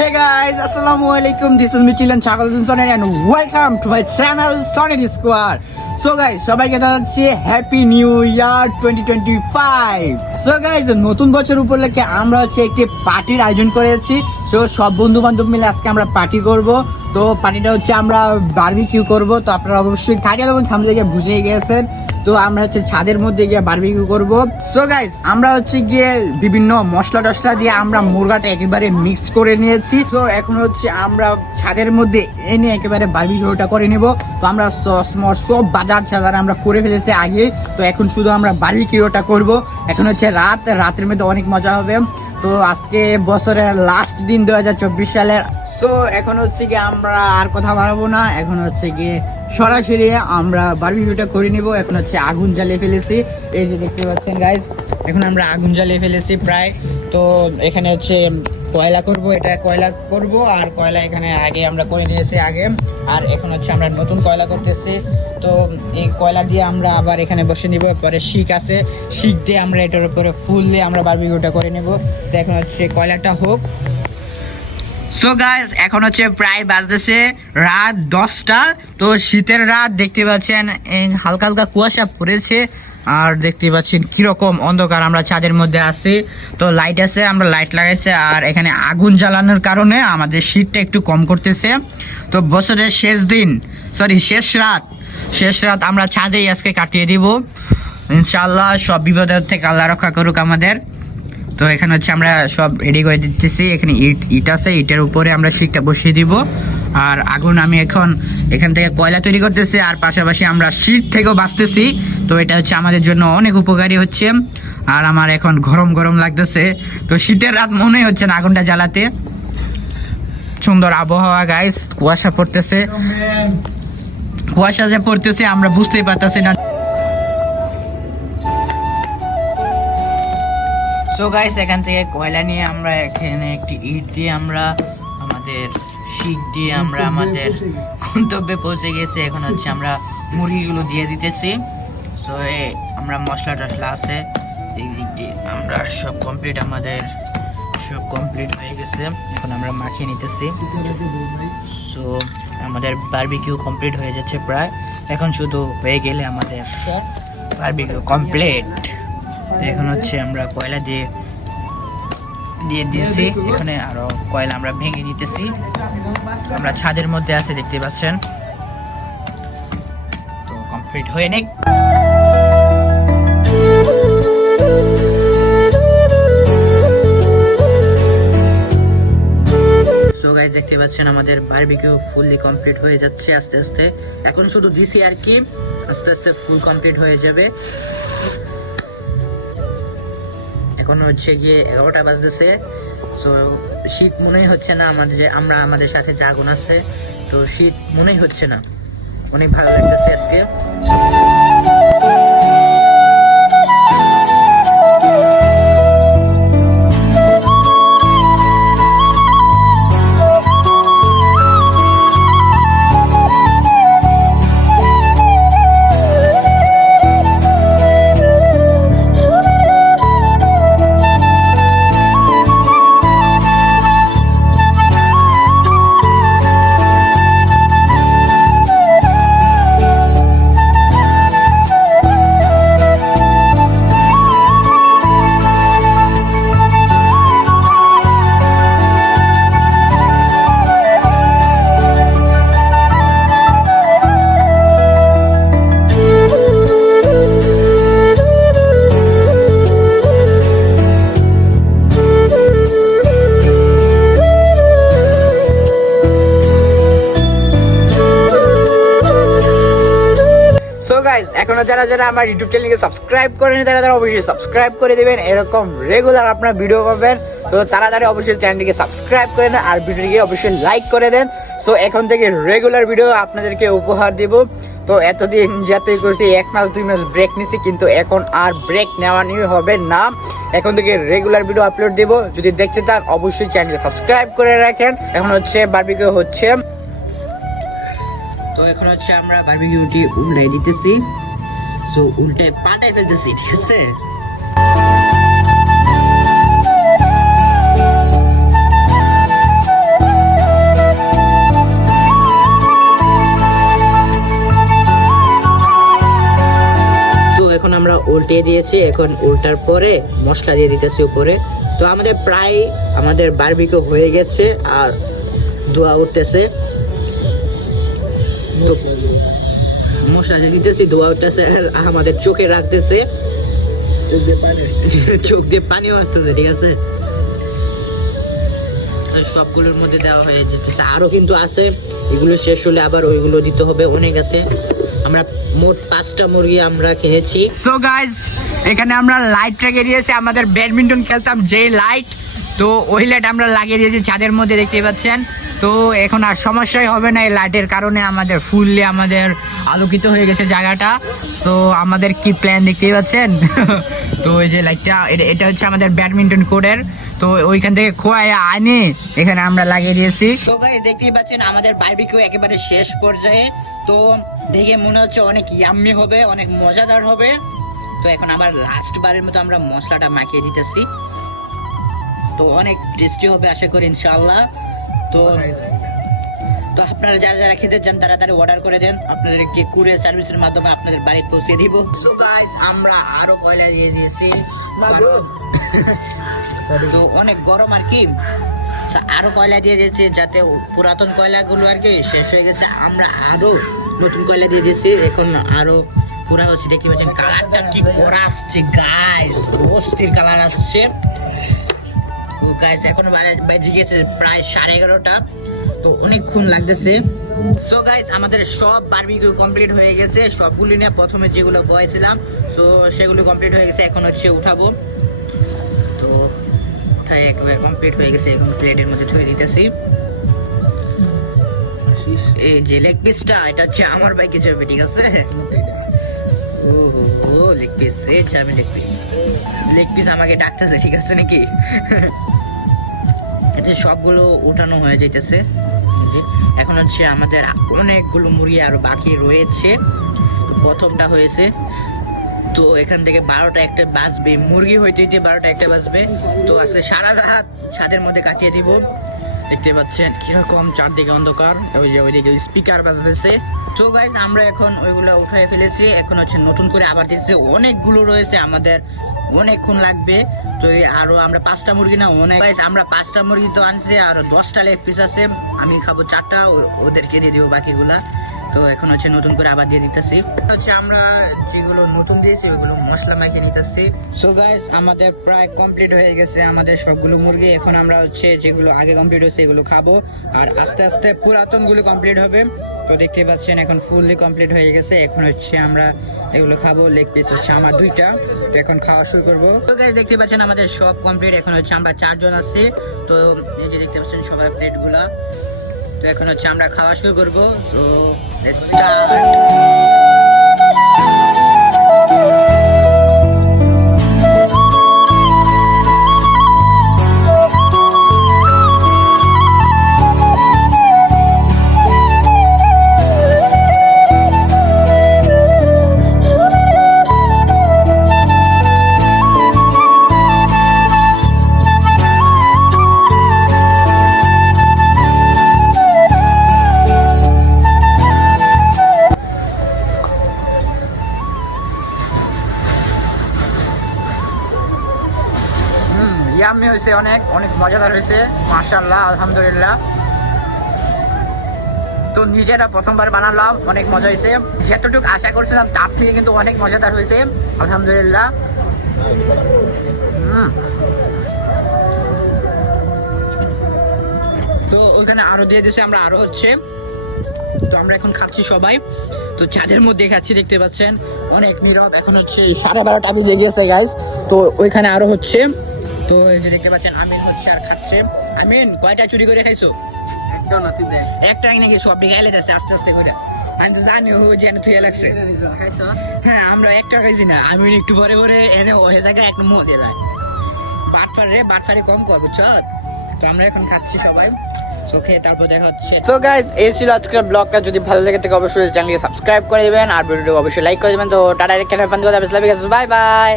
Hey guys, Assalamu alaikum. This is Michilan Chakal Johnson and welcome to my channel Sonny Squad. So guys সবাইকে জানাচ্ছি happy new year twenty twenty five so guys নতুন বছর উপলক্ষে আমরা হচ্ছে একটি পার্টির আয়োজন করেছি। সো সব বন্ধু বান্ধব মিলে আজকে আমরা পার্টি করব। তো পার্টিটা হচ্ছে আমরা বারবিকিউ করব। তো আপনারা অবশ্যই খাটিয়া যখন সামনে থেকে বুঝে গিয়েছেন তো আমরা হচ্ছে ছাদের মধ্যে গিয়ে বারবিকিউ করব। সো গাইস আমরা হচ্ছে গিয়ে বিভিন্ন মশলা টশলা দিয়ে আমরা মুরগাটা একেবারে মিক্স করে নিয়েছি। তো এখন হচ্ছে আমরা ছাদের মধ্যে এনে একেবারে বারবিকিউটা করে নেব। তো আমরা সস মস সব বাজার টাজার আমরা করে ফেলেছি আগে। তো এখন শুধু আমরা বারবিকিউটা করব। এখন হচ্ছে রাত, রাতের মধ্যে অনেক মজা হবে। তো আজকে বছরের লাস্ট দিন দু হাজার চব্বিশ সালের। সো এখন হচ্ছে গিয়ে আমরা আর কথা বাড়াবো না। এখন হচ্ছে গিয়ে সরাসরি আমরা বারবিকিউটা করে নিব। এখন হচ্ছে আগুন জ্বালিয়ে ফেলেছি। এই যে দেখতে পাচ্ছেন গাইজ এখন আমরা আগুন জ্বালিয়ে ফেলেছি প্রায়। তো এখানে হচ্ছে কয়লা করব, এটা কয়লা করব, আর কয়লা এখানে আগে আমরা করে নিয়েছি আগে। আর এখন হচ্ছে আমরা নতুন কয়লা করতেছি। তো এই কয়লা দিয়ে আমরা আবার এখানে বসে নিব। পরে শিক আছে। শিক দিয়ে আমরা এটার উপরে ফুল দিয়ে আমরা বারবিকিউটা করে নেব। তো এখন হচ্ছে কয়লাটা হোক। সো গাইস এখন হচ্ছে প্রায় বাজতেছে রাত দশটা। তো শীতের রাত দেখতে পাচ্ছেন হালকা হালকা কুয়াশা পড়েছে আর দেখতে পাচ্ছেন কীরকম অন্ধকার আমরা ছাদের মধ্যে আছি। তো লাইট আছে, আমরা লাইট লাগাইছে আর এখানে আগুন জ্বালানোর কারণে আমাদের শীতটা একটু কম করতেছে। তো বছরের শেষ দিন সরি শেষ রাত। শেষ রাত আমরা ছাদেই আজকে কাটিয়ে দিব। ইনশাআল্লাহ সব বিপদের থেকে আল্লাহ রক্ষা করুক আমাদের। তো এখানে হচ্ছে আমরা সব রেডি করে দিতেছি। এখানে ইট ইট আছে, ইটের উপরে আমরা শিকটা বসিয়ে দিব। আর আগুন আমি এখন এখান থেকে কয়লা তৈরি করতেছি, আর পাশাপাশি আমরা শীত থেকেও বাঁচতেছি। তো এটা হচ্ছে আমাদের জন্য অনেক উপকারী হচ্ছে। আর আমার এখন গরম গরম লাগতেছে। তো শীতের রাত মনে হচ্ছে না আগুনটা জ্বালাতে। সুন্দর আবহাওয়া গাইস কুয়াশা পড়তেছে। কুয়াশা যে পড়তেছে, আমরা বুঝতেই পারতেছি না। সো গাইস এখান থেকে কয়লা নিয়ে আমরা এখানে একটি ইট দিয়ে আমরা আমাদের শিক দিয়ে আমরা আমাদের গন্তব্যে পৌঁছে গেছি। এখন হচ্ছে আমরা মুরগিগুলো দিয়ে দিতেছি। সো এ আমরা মশলা টশলা আছে। এই দিক দিয়ে আমরা সব কমপ্লিট আমাদের সব কমপ্লিট হয়ে গেছে। এখন আমরা মাখিয়ে নিতেছি। সো আমাদের বারবিকিউ কমপ্লিট হয়ে যাচ্ছে প্রায়। এখন শুধু হয়ে গেলে আমাদের বারবিকিউ কমপ্লিট এখন হচ্ছে আমরা কয়লা দিয়ে দিয়ে দিয়েছি। এখানে আরও কয়লা আমরা ভেঙে নিতেছি। আমরা ছাদের মধ্যে আছে, দেখতে পাচ্ছেন। তো কমপ্লিট হয়ে নেই গাইজ দেখতে পাচ্ছেন আমাদের বারবিকিউ ফুললি কমপ্লিট হয়ে যাচ্ছে আস্তে আস্তে। এখন শুধু দিছি আর কি, আস্তে আস্তে ফুল কমপ্লিট হয়ে যাবে। এখন হচ্ছে গিয়ে এগারোটা বাজতেছে। তো শীত মনেই হচ্ছে না আমাদের যে, আমরা আমাদের সাথে যে আছে। তো শীত মনেই হচ্ছে না। অনেক ভালো লাগতেছে আজকে। এখনও যারা যারা আমার ইউটিউব চ্যানেলকে সাবস্ক্রাইব করেন তারা তারা অবশ্যই সাবস্ক্রাইব করে দেবেন। এরকম রেগুলার আপনার ভিডিও পাবেন। তো তাড়াতাড়ি অবশ্যই চ্যানেলটিকে সাবস্ক্রাইব করে দেন আর ভিডিওটিকে অবশ্যই লাইক করে দেন। সো এখন থেকে রেগুলার ভিডিও আপনাদেরকে উপহার দিব। তো এতদিন যাতে করছি, এক মাস, দুই মাস ব্রেক নিছি, কিন্তু এখন আর ব্রেক নেওয়া নিয়ে হবে না। এখন থেকে রেগুলার ভিডিও আপলোড দেব। যদি দেখতে চান, অবশ্যই চ্যানেল সাবস্ক্রাইব করে রাখেন। এখন হচ্ছে বারবিকিউ হচ্ছে। তো এখন হচ্ছে আমরা বারবিকিউটি উল্টাই দিতেছি। সো উল্টে পাল্টাই ফেলতেছি, ঠিক আছে? এখন আমরা উল্টে দিয়েছি, এখন উল্টার পরে মশলা দিয়ে দিতেছি উপরে। তো আমাদের প্রায় আমাদের বারবিকে হয়ে গেছে আর ধোয়া উঠতেছে। দিয়ে দিতেছি ধোয়া উঠতেছে আর আমাদের চোখে রাখতেছে। চোখ দিয়ে পানিও আসতেছে, ঠিক আছে? সবগুলোর মধ্যে দেওয়া হয়ে যেতেছে। কিন্তু আছে। এগুলো শেষ হলে আবার ওইগুলো দিতে হবে, অনেক আছে। আমরা মোট পাঁচটা মুরগি আমরা খেয়েছি। সো গাইজ এখানে আমরা লাইট রেখে দিয়েছি। আমাদের ব্যাডমিন্টন খেলতাম যে লাইট তো ওই লাইট আমরা লাগিয়ে দিয়েছি ছাদের মধ্যে দেখতে পাচ্ছেন। তো এখন আর সমস্যাই হবে না এই লাইটের কারণে আমাদের ফুললে আমাদের আলোকিত হয়ে গেছে জায়গাটা। তো আমাদের কি প্ল্যান দেখতেই পাচ্ছেন? তো এই যে লাইটটা, এটা- হচ্ছে আমাদের ব্যাডমিন্টন কোর্টের তো ওইখান থেকে খোয়ায় আনে, এখানে আমরা লাগিয়ে দিয়েছি। তো দেখতেই পাচ্ছেন আমাদের বারবিকিউ একেবারে শেষ পর্যায়ে। তো দেখে মনে হচ্ছে অনেক ইয়াম্মি হবে, অনেক মজাদার হবে। তো এখন আবার লাস্ট বারের মতো আমরা মশলাটা মাখিয়ে দিতেছি। তো অনেক টেস্টি হবে আশা করি, ইনশাআল্লাহ। তো তো আপনারা যারা যারা খেতে চান তাড়াতাড়ি অর্ডার করে দেন। আপনাদেরকে কুরিয়ার সার্ভিসের মাধ্যমে আপনাদের বাড়ি পৌঁছে দিব। সো গাইস আমরা আরও কয়লা দিয়ে দিয়েছি। তো অনেক গরম আর কি। আরও কয়লা দিয়ে দিয়েছি যাতে পুরাতন কয়লাগুলো আর কি শেষ হয়ে গেছে। আমরা আরও নতুন কয়লা দিয়ে দিয়েছি। এখন আরও পুরা হচ্ছে দেখতে পাচ্ছেন কালারটা কি করা আসছে গাইস অস্থির কালার আসছে। গাইস এখন বাজে- গেছে প্রায় সাড়ে এগারোটা। তো অনেকক্ষণ লাগতেছে। সো গাইস আমাদের সব বারবিকিউ কমপ্লিট হয়ে গেছে। সবগুলো নিয়ে প্রথমে যেগুলো বয়েছিলাম তো সেগুলো কমপ্লিট হয়ে গেছে। এখন হচ্ছে উঠাবো। তো উঠাই একেবারে কমপ্লিট হয়ে গেছে। এখন প্লেটের মধ্যে ধুয়ে দিতেছি। এই যে লেগ পিসটা এটা হচ্ছে আমার বাইকে যাবে ঠিক আছে? ও লেগ পিস এই যাবে লেগ পিস লেগ পিস আমাকে ডাকতেছে, ঠিক আছে নাকি? এতে সবগুলো উঠানো হয়ে যাইতেছে। জি। এখন হচ্ছে আমাদের অনেকগুলো মুরগি আর বাকি রয়েছে। প্রথমটা হয়েছে, তো এখান থেকে বারোটা একটা বাজবে। মুরগি হইতে হইতে বারোটা একটা বাজবে। তো আজকে সারা রাত ছাদের মধ্যে কাটিয়ে দিব। দেখতে পাচ্ছেন কীরকম চারদিকে অন্ধকার। ওই যে ওইদিকে স্পিকার বাজতেছে। তো গাইজ আমরা এখন ওইগুলো উঠাই ফেলেছি। এখন হচ্ছে নতুন করে আবার দিচ্ছি অনেকগুলো রয়েছে আমাদের অনেকক্ষণ লাগবে। তো আরও আমরা পাঁচটা মুরগি না, অনেক আমরা পাঁচটা মুরগি তো আনছি, আর দশটা লেগ পিস আছে। আমি খাব চারটা ওদেরকে দিয়ে দিব বাকিগুলা। তো এখন হচ্ছে নতুন করে আবার দিয়ে দিতেছি। হচ্ছে আমরা যেগুলো নতুন দিয়েছি, ওগুলো মশলা মাখিয়ে নিতেছি। সো গাইস আমাদের প্রায় কমপ্লিট হয়ে গেছে আমাদের সবগুলো মুরগি। এখন আমরা হচ্ছে যেগুলো আগে কমপ্লিট হয়েছে, এগুলো খাব। আর আস্তে আস্তে পুরাতনগুলো কমপ্লিট হবে। তো দেখতে পাচ্ছেন এখন ফুললি কমপ্লিট হয়ে গেছে। এখন হচ্ছে আমরা এগুলো খাব লেগ পিস হচ্ছে আমার দুইটা। তো এখন খাওয়া শুরু করব। তো গাইজ দেখতে পাচ্ছেন আমাদের সব কমপ্লিট এখন হচ্ছে আমরা চারজন আছি। তো এই যে দেখতে পাচ্ছেন সবার প্লেটগুলা তো এখন হচ্ছে আমরা খাওয়া শুরু করব। তো হয়েছে অনেক অনেক মজাদার হয়েছে মাশাল্লাহ আলহামদুলিল্লাহ। তো নিজেরা প্রথমবার বানালাম, অনেক মজা হয়েছে। যতটুকু আশা করছিলাম, তার থেকে কিন্তু অনেক মজাদার হয়েছে, আলহামদুলিল্লাহ। তো ওখানে আরও দিয়ে দিয়েছে, আমরা আরও হচ্ছে। তো আমরা এখন খাচ্ছি সবাই। তো চাঁদের মধ্যে খাচ্ছি, দেখতে পাচ্ছেন, অনেক নীরব। এখন হচ্ছে সাড়ে বারোটা বেজে গিয়েছে গাইজ তো ওইখানে আরও হচ্ছে তো এই যে দেখতে পাচ্ছেন আমিন হচ্ছে আর খাচ্ছে। আমিন কয়টা চুরি করে খাইছো? একটাও না তিনটে একটা নাকি সব গাইলে যাচ্ছে আস্তে আস্তে করে আমি তো জানি ও যেন তুই লাগছে। হ্যাঁ আমরা একটা খাইছি না। আমিন একটু পরে পরে এনে হয়ে জায়গায় এক মজে যায়। বাটফার রে বাটফারি কম কর বুঝছ? তো আমরা এখন খাচ্ছি সবাই। তো তারপর দেখা হচ্ছে। সো গাইজ এই ছিল আজকের ব্লগটা। যদি ভালো লেগে থাকে অবশ্যই চ্যানেলকে সাবস্ক্রাইব করে দিবেন। আর ভিডিওটি অবশ্যই লাইক করে দিবেন। তো টাটা বাই বাই